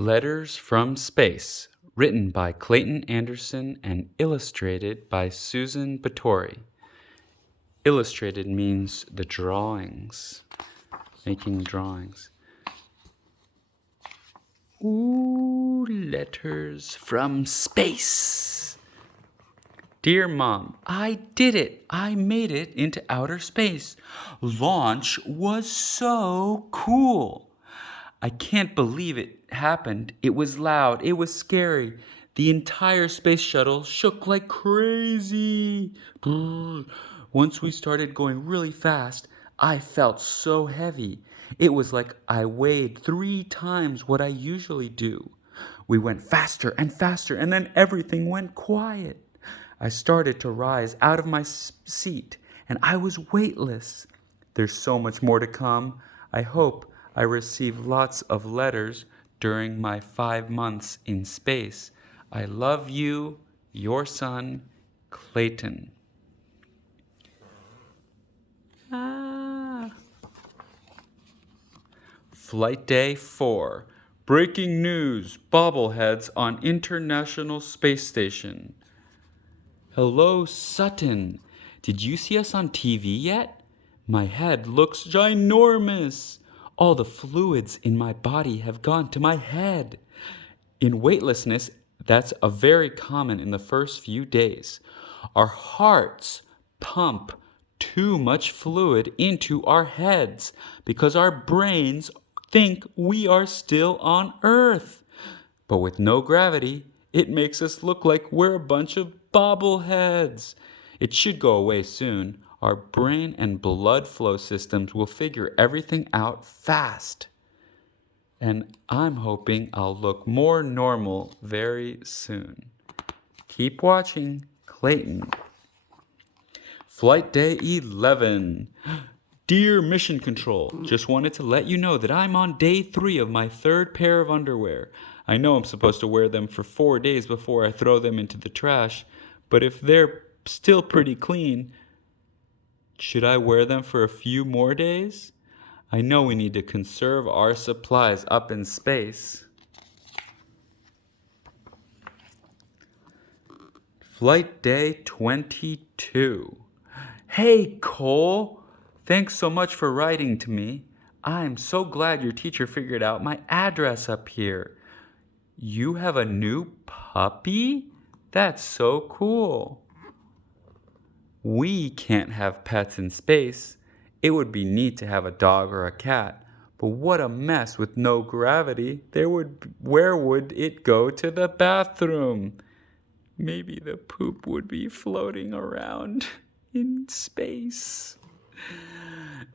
Letters from Space, written by Clayton Anderson and illustrated by Susan Batory. Illustrated means the drawings, making drawings. Ooh, letters from space. Dear Mom, I did it. I made it into outer space. Launch was so cool. I can't believe it happened. It was loud. It was scary. The entire space shuttle shook like crazy. Once we started going really fast, I felt so heavy. It was like I weighed 3 times what I usually do. We went faster and faster, and then everything went quiet. I started to rise out of my seat, and I was weightless. There's so much more to come. I hope I receive lots of letters during my 5 months in space. I love you, your son, Clayton. Flight Day 4. Breaking news. Bobbleheads on International Space Station. Hello, Sutton. Did you see us on TV yet? My head looks ginormous. All the fluids in my body have gone to my head. In weightlessness, that's a very common in the first few days. Our hearts pump too much fluid into our heads because our brains think we are still on Earth. But with no gravity, it makes us look like we're a bunch of bobbleheads. It should go away soon. Our brain and blood flow systems will figure everything out fast. And I'm hoping I'll look more normal very soon. Keep watching, Clayton. Flight Day 11. Dear Mission Control, just wanted to let you know that I'm on day 3 of my 3rd pair of underwear. I know I'm supposed to wear them for 4 days before I throw them into the trash, but if they're still pretty clean, should I wear them for a few more days? I know we need to conserve our supplies up in space. Flight Day 22. Hey, Cole! Thanks so much for writing to me. I'm so glad your teacher figured out my address up here. You have a new puppy? That's so cool. We can't have pets in space. It would be neat to have a dog or a cat, but what a mess with no gravity. Where would it go to the bathroom? Maybe the poop would be floating around in space.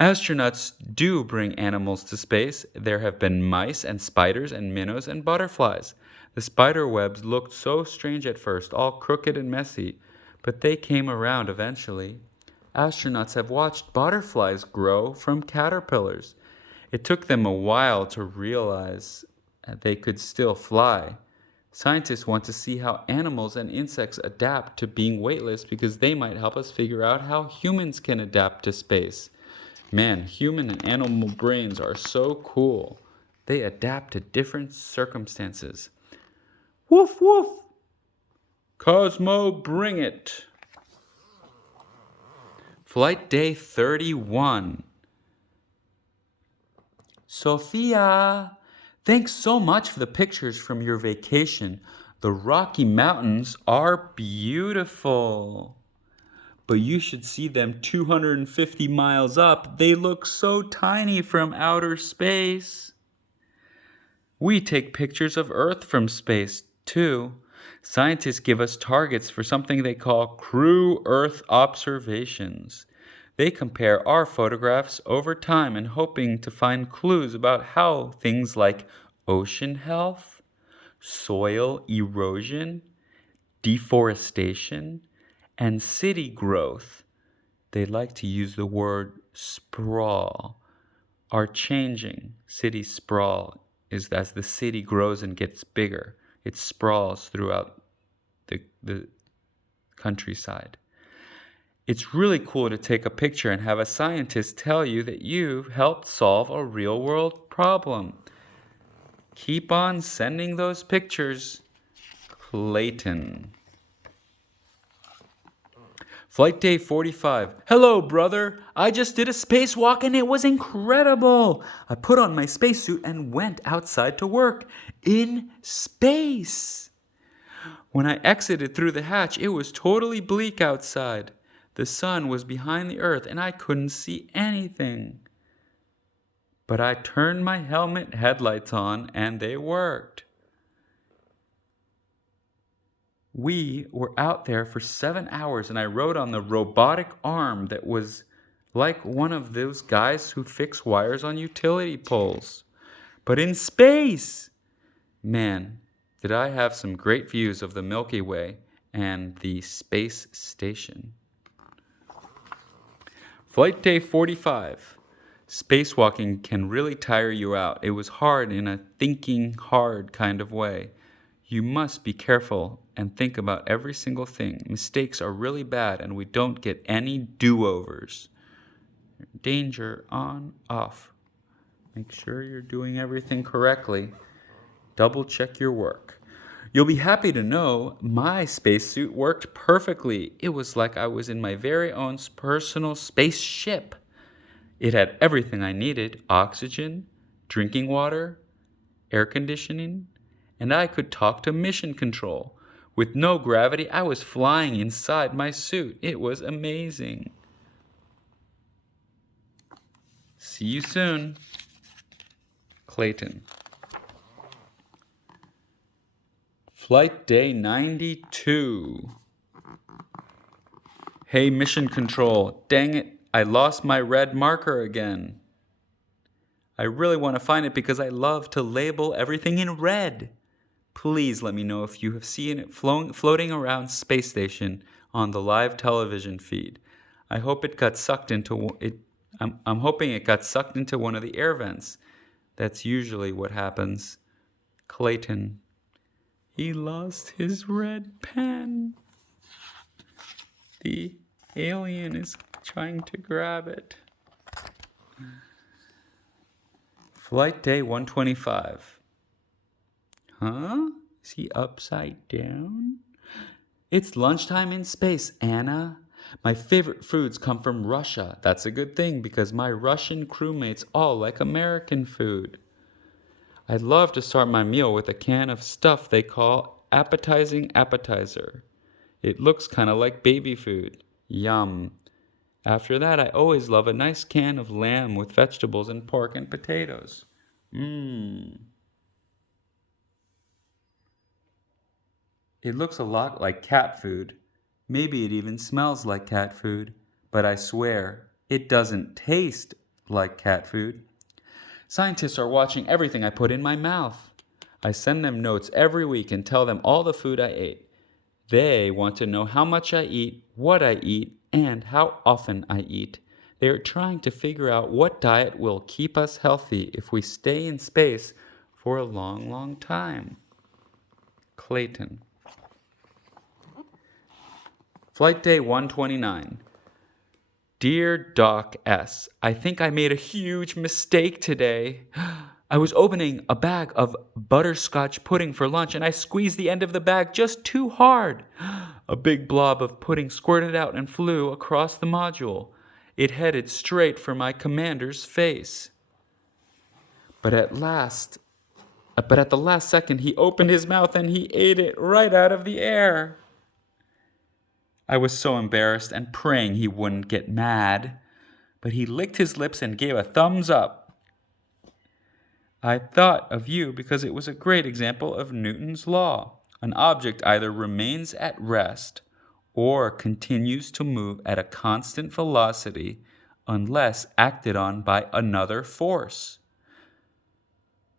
Astronauts do bring animals to space. There have been mice and spiders and minnows and butterflies. The spider webs looked so strange at first, all crooked and messy, but they came around eventually. Astronauts have watched butterflies grow from caterpillars. It took them a while to realize they could still fly. Scientists want to see how animals and insects adapt to being weightless because they might help us figure out how humans can adapt to space. Man, human and animal brains are so cool. They adapt to different circumstances. Woof, woof! Cosmo, bring it! Flight Day 31. Sophia, thanks so much for the pictures from your vacation. The Rocky Mountains are beautiful. But you should see them 250 miles up. They look so tiny from outer space. We take pictures of Earth from space, too. Scientists give us targets for something they call Crew Earth observations. They compare our photographs over time and hoping to find clues about how things like ocean health, soil erosion, deforestation, and city growth, they like to use the word sprawl, are changing. City sprawl is as the city grows and gets bigger. It sprawls throughout the countryside. It's really cool to take a picture and have a scientist tell you that you've helped solve a real-world problem. Keep on sending those pictures. Clayton. Flight day 45. Hello, brother. I just did a spacewalk and it was incredible. I put on my spacesuit and went outside to work in space. When I exited through the hatch, it was totally bleak outside. The sun was behind the earth and I couldn't see anything. But I turned my helmet headlights on and they worked. We were out there for 7 hours and I rode on the robotic arm that was like one of those guys who fix wires on utility poles. But in space! Man, did I have some great views of the Milky Way and the space station. Flight day 45. Spacewalking can really tire you out. It was hard in a thinking hard kind of way. You must be careful and think about every single thing. Mistakes are really bad and we don't get any do-overs. Danger on, off. Make sure you're doing everything correctly. Double check your work. You'll be happy to know my spacesuit worked perfectly. It was like I was in my very own personal spaceship. It had everything I needed: oxygen, drinking water, air conditioning, and I could talk to mission control. With no gravity, I was flying inside my suit. It was amazing. See you soon. Clayton. Flight day 92. Hey, mission control. Dang it, I lost my red marker again. I really want to find it because I love to label everything in red. Please let me know if you have seen it floating around space station on the live television feed. I hope it got sucked into it. I'm hoping it got sucked into one of the air vents. That's usually what happens. Clayton. He lost his red pen. The alien is trying to grab it. Flight day 125. Huh? Is he upside down? It's lunchtime in space, Anna. My favorite foods come from Russia. That's a good thing because my Russian crewmates all like American food. I'd love to start my meal with a can of stuff they call appetizing appetizer. It looks kind of like baby food. Yum. After that, I always love a nice can of lamb with vegetables and pork and potatoes. It looks a lot like cat food. Maybe it even smells like cat food. But I swear, it doesn't taste like cat food. Scientists are watching everything I put in my mouth. I send them notes every week and tell them all the food I ate. They want to know how much I eat, what I eat, and how often I eat. They are trying to figure out what diet will keep us healthy if we stay in space for a long, long time. Clayton. Flight day 129. Dear Doc S., I think I made a huge mistake today. I was opening a bag of butterscotch pudding for lunch and I squeezed the end of the bag just too hard. A big blob of pudding squirted out and flew across the module. It headed straight for my commander's face. But at the last second, he opened his mouth and he ate it right out of the air. I was so embarrassed and praying he wouldn't get mad, but he licked his lips and gave a thumbs up. I thought of you because it was a great example of Newton's law. An object either remains at rest or continues to move at a constant velocity unless acted on by another force.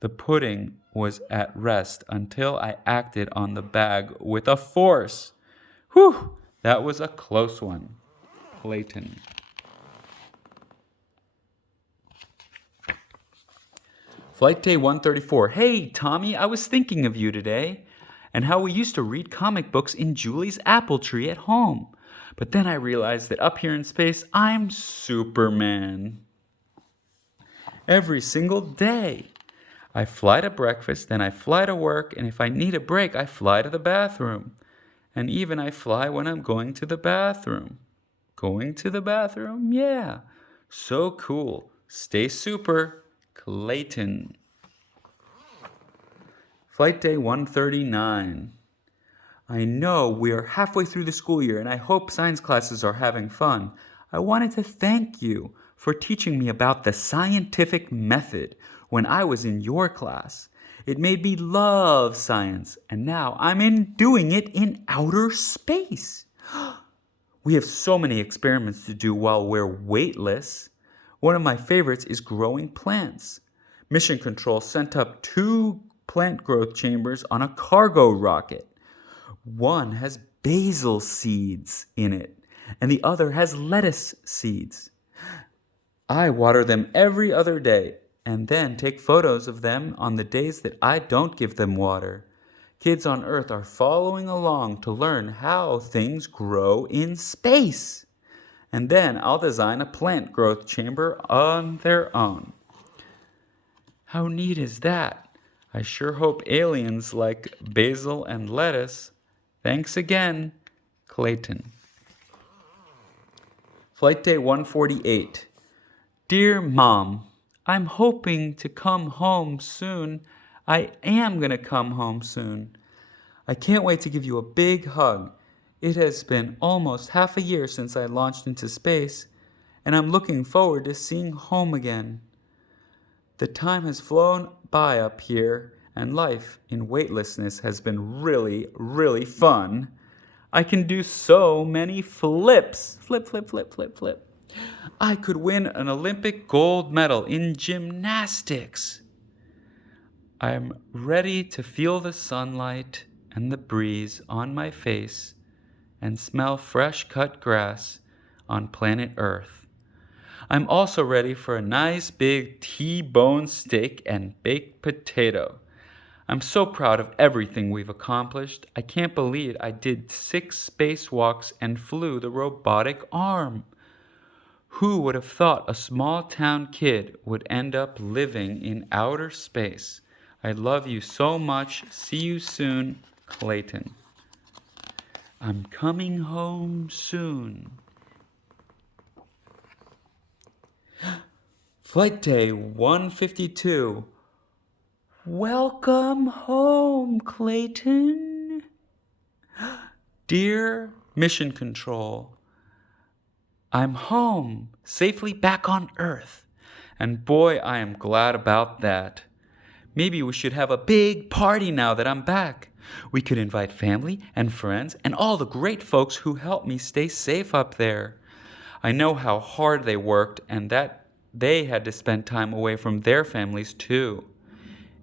The pudding was at rest until I acted on the bag with a force. Whew! That was a close one. Clayton. Flight day 134. Hey, Tommy, I was thinking of you today and how we used to read comic books in Julie's apple tree at home. But then I realized that up here in space, I'm Superman. Every single day. I fly to breakfast, then I fly to work, and if I need a break, I fly to the bathroom. And even I fly when I'm going to the bathroom. Going to the bathroom? Yeah. So cool. Stay super. Clayton. Flight day 139. I know we are halfway through the school year and I hope science classes are having fun. I wanted to thank you for teaching me about the scientific method when I was in your class. It made me love science, and now I'm doing it in outer space. We have so many experiments to do while we're weightless. One of my favorites is growing plants. Mission Control sent up 2 plant growth chambers on a cargo rocket. One has basil seeds in it, and the other has lettuce seeds. I water them every other day and then take photos of them on the days that I don't give them water. Kids on Earth are following along to learn how things grow in space. And then I'll design a plant growth chamber on their own. How neat is that? I sure hope aliens like basil and lettuce. Thanks again, Clayton. Flight day 148. Dear Mom, I'm hoping to come home soon. I am going to come home soon. I can't wait to give you a big hug. It has been almost half a year since I launched into space, and I'm looking forward to seeing home again. The time has flown by up here, and life in weightlessness has been really, really fun. I can do so many flips. Flip, flip, flip, flip, flip. I could win an Olympic gold medal in gymnastics. I'm ready to feel the sunlight and the breeze on my face and smell fresh cut grass on planet Earth. I'm also ready for a nice big T-bone steak and baked potato. I'm so proud of everything we've accomplished. I can't believe I did 6 spacewalks and flew the robotic arm. Who would have thought a small town kid would end up living in outer space? I love you so much. See you soon, Clayton. I'm coming home soon. Flight day 152. Welcome home, Clayton. Dear Mission Control, I'm home, safely back on Earth. And boy, I am glad about that. Maybe we should have a big party now that I'm back. We could invite family and friends and all the great folks who helped me stay safe up there. I know how hard they worked and that they had to spend time away from their families too.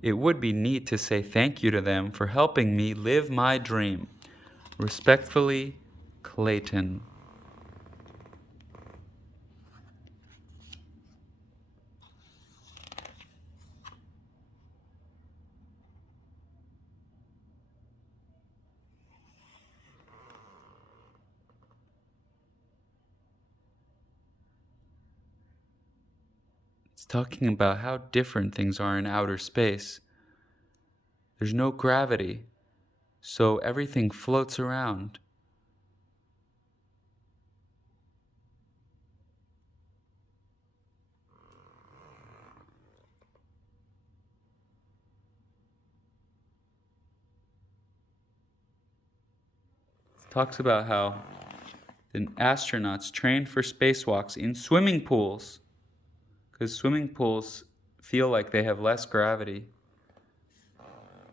It would be neat to say thank you to them for helping me live my dream. Respectfully, Clayton. It's talking about how different things are in outer space. There's no gravity, so everything floats around. It talks about how the astronauts train for spacewalks in swimming pools, because swimming pools feel like they have less gravity.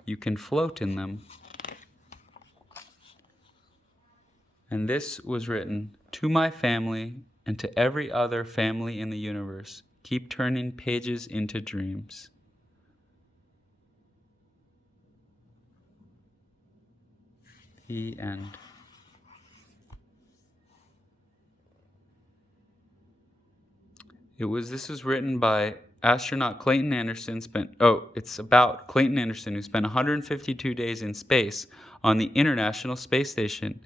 You can float in them. And this was written to my family and to every other family in the universe. Keep turning pages into dreams. The end. This was written by astronaut Clayton Anderson. It's about Clayton Anderson, who spent 152 days in space on the International Space Station.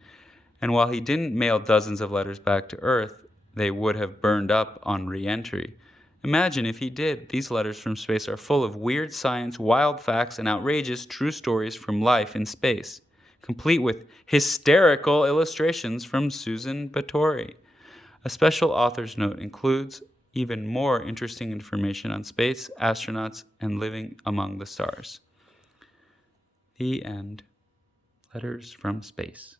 And while he didn't mail dozens of letters back to Earth, they would have burned up on re-entry. Imagine if he did. These letters from space are full of weird science, wild facts, and outrageous true stories from life in space, complete with hysterical illustrations from Susan Batory. A special author's note includes even more interesting information on space, astronauts, and living among the stars. The end. Letters from space.